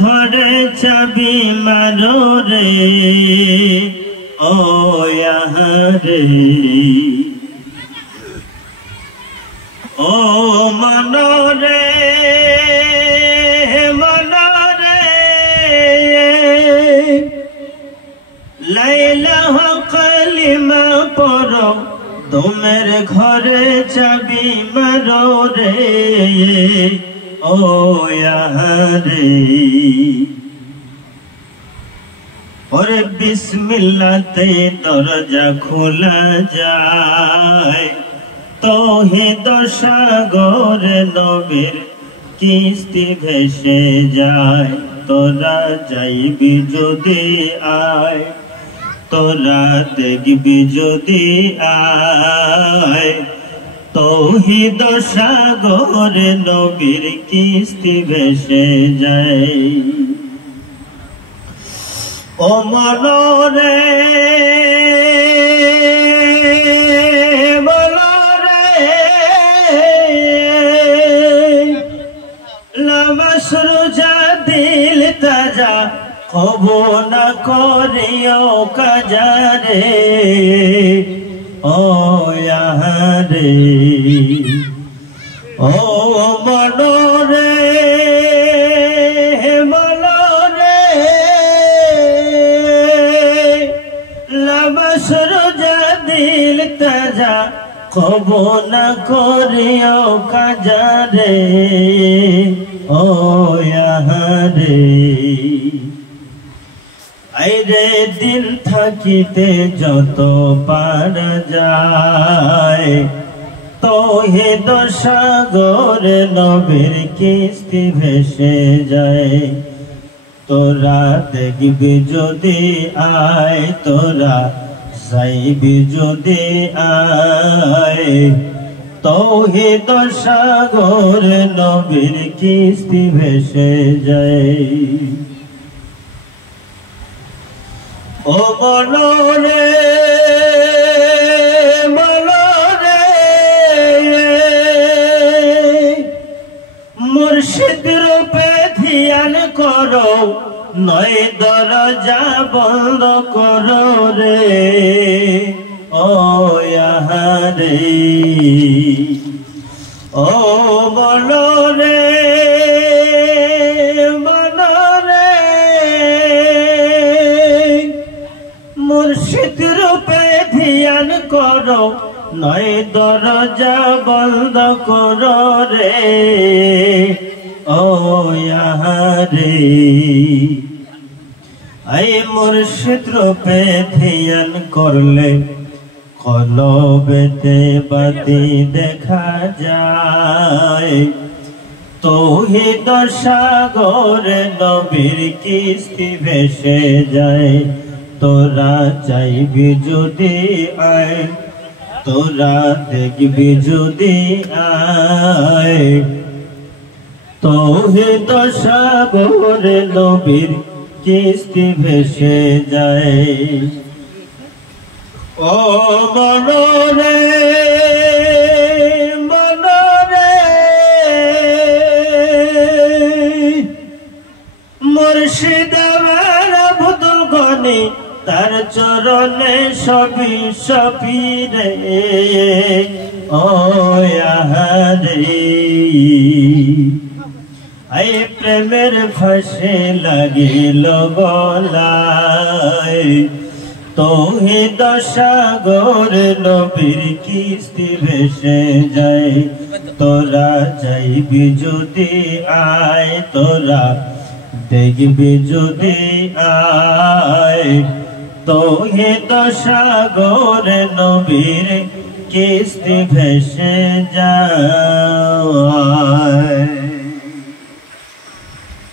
ঘরে চাবি মারো রে ও আহারে ও মনরে মনরে লাইলা কালিমা পড়ো তোমার ঘরে চাবি মারো রে ও আহারে ওরে বিসমিল্লাতে দরজা খোলা যায় তৌহিদ সাগর নবীর কিস্তি ভেসে যায় তোরা যাইবি যদি আয় তোরা দেখবি যদি আয় তৌহিদ সাগর নবীর কিস্তি ভেসে যায় ও মনরে লামাসরুজা দিল তাজা কবো না করিও কাজারে ও আহারে ও মনরে মনরে লামাসরুজা দিল তাজা কবো না করিও কাজারে ও আহারে আইরে দিন থাকিতে যত পারা যায় তৌহিদ সাগর নবীর কিস্তি ভেসে যায় তোরা দেখবি যদি আয় তোরা যাইবি যদি আয় তৌহিদ সাগর নবীর কিস্তি ভেসে যায় ও মনরে মনরে মুর্শিদ রূপে ধ্যান করো নয় দরজা বন্ধ করো রে ও আহারে ও মনরে মনরে মুর্শিদ রূপে ধ্যান করো নয় দরজা বন্ধ করো রে ও আহারে এই মুর্শিদ রূপে ধ্যান করলে কলবেতে বাতি দেখা যায় তৌহিদ সাগর নবীর কিস্তি ভেসে যায় তোরা চাইবি যদি আয় তোরা দেখবি যদি আয় তৌহিদ সাগর নবীর কিস্তি ভেসে যায় ও মনরে মনরে মুর্শিদ আমার আব্দুল গনি তার চরণে সবই সবই রে ও আহারে এই প্রেমের ফাঁসে লাগিল গলায় তৌহিদ সাগর নবীর কিস্তি ভেসে যায় তোরা যাইবি যদি আয় তোরা দেখবি যদি আয় তৌহিদ সাগর নবীর কিস্তি ভেসে যায়।